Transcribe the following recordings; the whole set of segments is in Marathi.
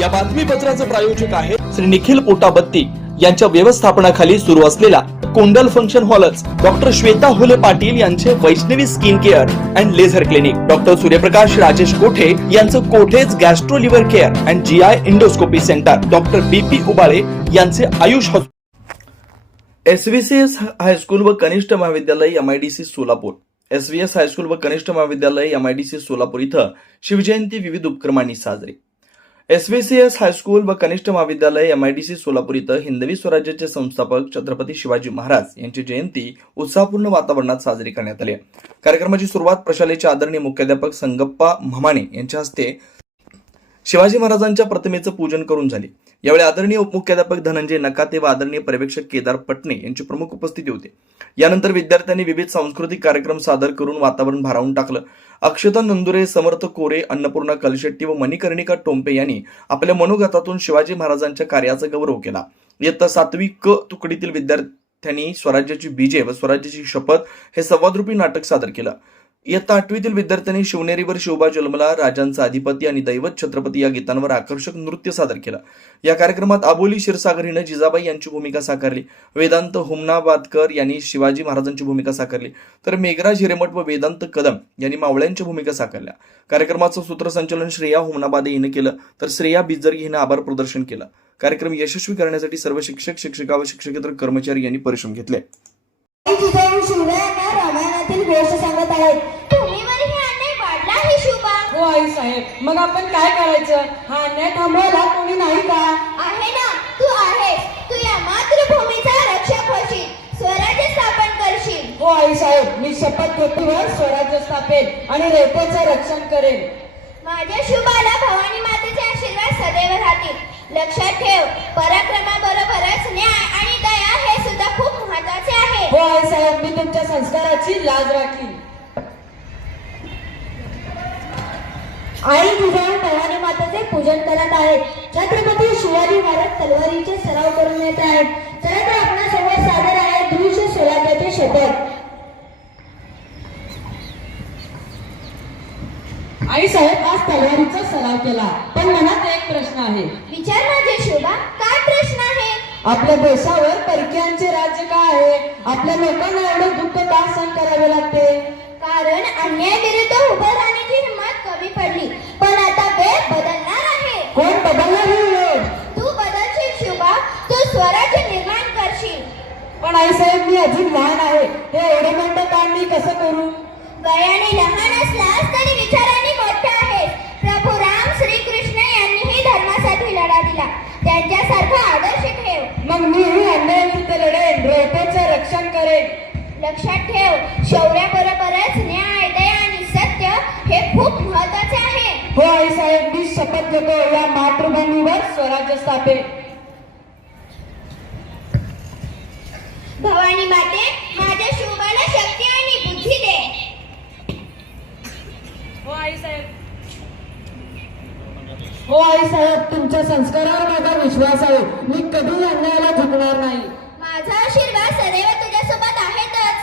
या बातमीपत्राचे प्रायोजक आहे श्री निखिल पोटाबत्ती यांच्या व्यवस्थापनाखाली सुरू असलेला कोंडल फंक्शन हॉलच, डॉक्टर श्वेता होले पाटील यांचे Vaishnavi skin care and laser clinic, doctor Suryaprakash Rajesh Kothe यांचं Kothe's gastro liver care and GI endoscopy centre, doctor BP Ubale यांचे आयुष हॉस्पिटल, SVCS हायस्कूल व कनिष्ठ महाविद्यालय MIDC सोलापूर, SVS हायस्कूल व कनिष्ठ महाविद्यालय MIDC सोलापूर इथं शिवजयंती विविध उपक्रमांनी साजरी. SVCS हायस्कूल व कनिष्ठ महाविद्यालय MIDC सोलापूर इथं हिंदवी स्वराज्याचे संस्थापक छत्रपती शिवाजी महाराज यांची जयंती उत्साहपूर्ण वातावरणात साजरी करण्यात आली. कार्यक्रमाची सुरुवात प्रशालेचे आदरणीय मुख्याध्यापक संगप्पा म्हामाणे यांच्या हस्ते शिवाजी महाराजांच्या प्रतिमेचं पूजन करून झाली. यावेळी आदरणीय उपमुख्याध्यापक धनंजय नकाते व आदरणीय पर्यवेक्षक केदार पटणे यांची प्रमुख उपस्थिती होती. यानंतर विद्यार्थ्यांनी विविध सांस्कृतिक कार्यक्रम सादर करून वातावरण भारावून टाकलं. अक्षता नंदुरे, समर्थ कोरे, अन्नपूर्णा कलशेट्टी व मणिकर्णिका टोंपे यांनी आपल्या मनोगतातून शिवाजी महाराजांच्या कार्याचा गौरव केला. इयत्ता 7वी क तुकडीतील विद्यार्थ्यांनी स्वराज्याची बीजे व स्वराज्याची शपथ हे संवादरूपी नाटक सादर केलं. इयत्ता 8वीतील विद्यार्थ्यांनी शिवनेरीवर शिवबा जन्मला, राजांचा अधिपती आणि दैवत छत्रपती या गीतांवर आकर्षक नृत्य सादर केलं. या कार्यक्रमात आबोली क्षीरसागर हिनं जिजाबाई यांची भूमिका साकारली. वेदांत हुमनाबादकर यांनी शिवाजी महाराजांची भूमिका साकारली, तर मेघराज हिरेमठ व वेदांत कदम यांनी मावळ्यांच्या भूमिका साकारल्या. कार्यक्रमाचं सूत्रसंचालन श्रेया हुमनाबादे हिनं केलं, तर श्रेया बिजर्गी हिनं आभार प्रदर्शन केलं. कार्यक्रम यशस्वी करण्यासाठी सर्व शिक्षक, शिक्षिका व शिक्षकेतर कर्मचारी यांनी परिश्रम घेतले. रामायणातील गोष्ट सांगत आहेत. भूमीवर ही अन्याय वाढला आहे शिवबा. हो आई साहेब, मग आपण काय करायचं? हा अन्याय थांबवायला कोणी नाही का? आहे ना, तू आहेस. तू या मातृभूमीचा रक्षक होशील, स्वराज्य स्थापन करशील. हो आई साहेब, मी शपथ घेतलीवर स्वराज्य स्थापेल आणि रेतेचे रक्षण करेन. माझ्या शिवबाला भवानी मातेचे आशीर्वाद सदैव राहतील. लक्षात ठेव, पराक्रमाबरोबरच न्याय आणि दया हे सुद्धा खूप महत्त्वाचे आहे. हो आई साहेब, मी तुमच्या संस्काराची लाज राखीन. आई जिजाऊ भवानी मातेचे पूजन करत आहेत. छत्रपती शिवाजी महाराज तलवारीचे सराव करून येत आहेत. चला तर आपणासमोर सादर आहे दृश्य स्वराज्याचे शपथ. आई साहेब, आज तलवारीचा सराव केला, पण मनात एक प्रश्न आहे. विचार माझे शिवबा, काय प्रश्न आहे? आपल्या देशावर परकीयांचे राज्य का आहे? आपल्या लोकांना एवढं दुःख का सहन करावे लागते? कारण अन्यायाविरुद्ध उभं राहण्याची हिंमत कमी पडली. पण आता वेळ बदलणार आहे. कोण बदलणार ही वेळ? तू बदलशील शिवबा, तू स्वराज्य निर्माण करशील. पण आई साहेब, मी अजून लहान आहे. हे एवढे मोठं काम मी कसं करू? वयाने लहान असलास तरी विचाराने मोठा आहे. प्रभू राम श्रीकृष्ण यांनीही धर्मासाठी लढा दिला. त्यांच्यासारखा आदर्श ठेव. मग मी अन्यायाविरुद्ध लढेन, रेतेचे रक्षण करेन. लक्षात ठेव, शौर्याबरोबरच न्याय, दया आणि सत्य हे खूप महत्त्वाचे आहे. हो आई साहेब, मी शपथ घेतो या मातृभूमीवर स्वराज्य स्थापेन. भवानी माते, माझ्या शिवबाला शक्ती आणि बुद्धी दे. हो आई साहेब. हो आई साहेब, तुमच्या संस्कारावर माझा विश्वास आहे. मी कधी अन्यायाला झुकणार नाही. माझा आशीर्वाद सदैव तुझ्यासोबत आहेतच.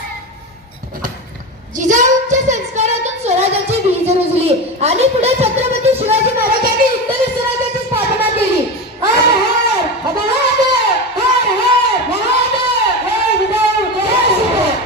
जिजाऊंच्या संस्कारातून स्वराज्याची वीज रुजली आणि पुढे छत्रपती शिवाजी महाराजांनी हिंदवी स्वराज्याची स्थापना केली. हर हर महादेव, हर हर महादेव, जय जिजाऊ, जय शिवराय.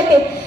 पटेल